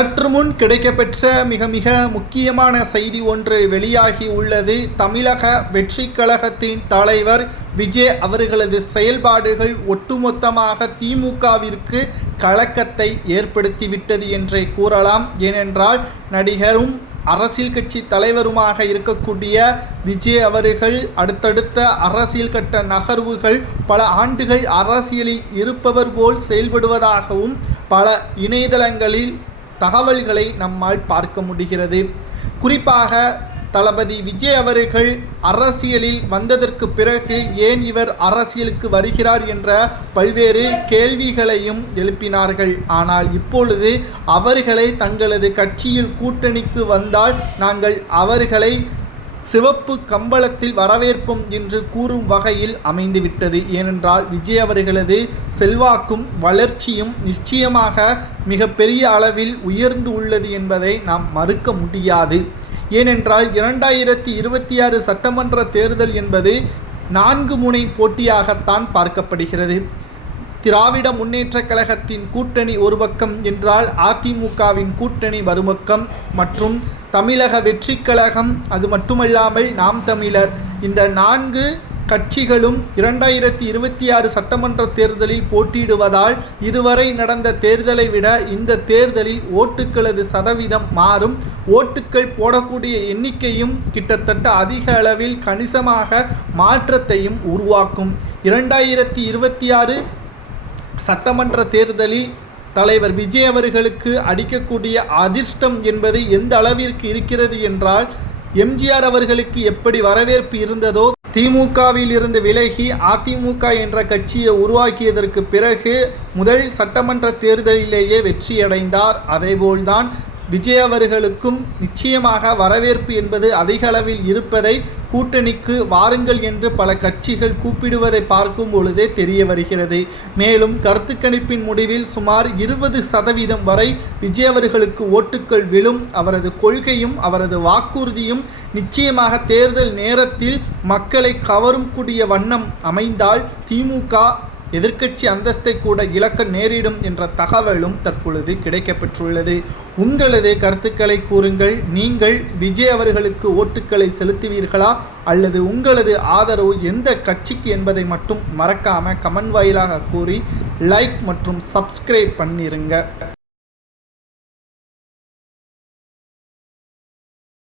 சற்று முன் கிடைக்கப்பெற்ற மிக மிக முக்கியமான செய்தி ஒன்று வெளியாகி உள்ளது. தமிழக வெற்றி கழகத்தின் தலைவர் விஜய் அவர்களது செயல்பாடுகள் ஒட்டுமொத்தமாக திமுகவிற்கு கலக்கத்தை ஏற்படுத்திவிட்டது என்றே கூறலாம். ஏனென்றால் நடிகரும் அரசியல் கட்சி தலைவருமாக இருக்கக்கூடிய விஜய் அவர்கள் அடுத்தடுத்த அரசியல் கட்ட நகர்வுகள் பல ஆண்டுகள் அரசியலில் இருப்பவர் போல் செயல்படுவதாகவும் பல இணையதளங்களில் தகவல்களை நம்மால் பார்க்க முடிகிறது. குறிப்பாக தளபதி விஜய் அவர்கள் அரசியலில் வந்ததற்கு பிறகு ஏன் இவர் அரசியலுக்கு வருகிறார் என்ற பல்வேறு கேள்விகளையும் எழுப்பினார்கள். ஆனால் இப்பொழுது அவர்களை தங்களது கட்சியில் கூட்டணிக்கு வந்தால் நாங்கள் அவர்களை சிவப்பு கம்பளத்தில் வரவேற்போம் என்று கூறும் வகையில் அமைந்துவிட்டது. ஏனென்றால் விஜய் அவர்களது செல்வாக்கும் வளர்ச்சியும் நிச்சயமாக மிகப்பெரிய அளவில் உயர்ந்து உள்ளது என்பதை நாம் மறுக்க முடியாது. ஏனென்றால் 2026 சட்டமன்ற தேர்தல் என்பது 4 முனை போட்டியாகத்தான் பார்க்கப்படுகிறது. திராவிட முன்னேற்றக் கழகத்தின் கூட்டணி ஒரு பக்கம் என்றால் அதிமுகவின் கூட்டணி மறுபக்கம் மற்றும் தமிழக வெற்றி கழகம், அது மட்டுமல்லாமல் நாம் தமிழர், இந்த 4 கட்சிகளும் 2026 சட்டமன்ற தேர்தலில் போட்டியிடுவதால் இதுவரை நடந்த தேர்தலை விட இந்த தேர்தலில் ஓட்டுக்களது சதவீதம் மாறும். ஓட்டுக்கள் போடக்கூடிய எண்ணிக்கையும் கிட்டத்தட்ட அதிக அளவில் கணிசமாக மாற்றத்தையும் உருவாக்கும். 2026 சட்டமன்ற தேர்தலில் தலைவர் விஜய் அவர்களுக்கு அடிக்கக்கூடிய அதிர்ஷ்டம் என்பது எந்த அளவிற்கு இருக்கிறது என்றால், எம்ஜிஆர் அவர்களுக்கு எப்படி வரவேற்பு இருந்ததோ, திமுகவில் இருந்து விலகி அதிமுக என்ற கட்சியை உருவாக்கியதற்கு பிறகு முதல் சட்டமன்ற தேர்தலிலேயே வெற்றியடைந்தார். அதேபோல்தான் விஜய் அவர்களுக்கும் நிச்சயமாக வரவேற்பு என்பது அதிக அளவில் இருப்பதை கூட்டணிக்கு வாருங்கள் என்று பல கட்சிகள் கூப்பிடுவதை பார்க்கும் பொழுதே தெரிய வருகிறது. மேலும் கருத்து கணிப்பின் முடிவில் சுமார் 20% வரை விஜய் அவர்களுக்கு ஓட்டுக்கள் விழும். அவரது கொள்கையும் அவரது வாக்குறுதியும் நிச்சயமாக தேர்தல் நேரத்தில் மக்களை கவரும் கூடிய வண்ணம் அமைந்தால் திமுக எதிர்க்கட்சி அந்தஸ்தை கூட இழக்க நேரிடும் என்ற தகவலும் தற்பொழுது கிடைக்கப்பெற்றுள்ளது. உங்களது கருத்துக்களை கூறுங்கள். நீங்கள் விஜய் அவர்களுக்கு ஓட்டுக்களை செலுத்துவீர்களா அல்லது உங்களது ஆதரவு எந்த கட்சிக்கு என்பதை மட்டும் மறக்காமல் கமெண்ட் வாயிலாக கூறி லைக் மற்றும் சப்ஸ்கிரைப் பண்ணிருங்க.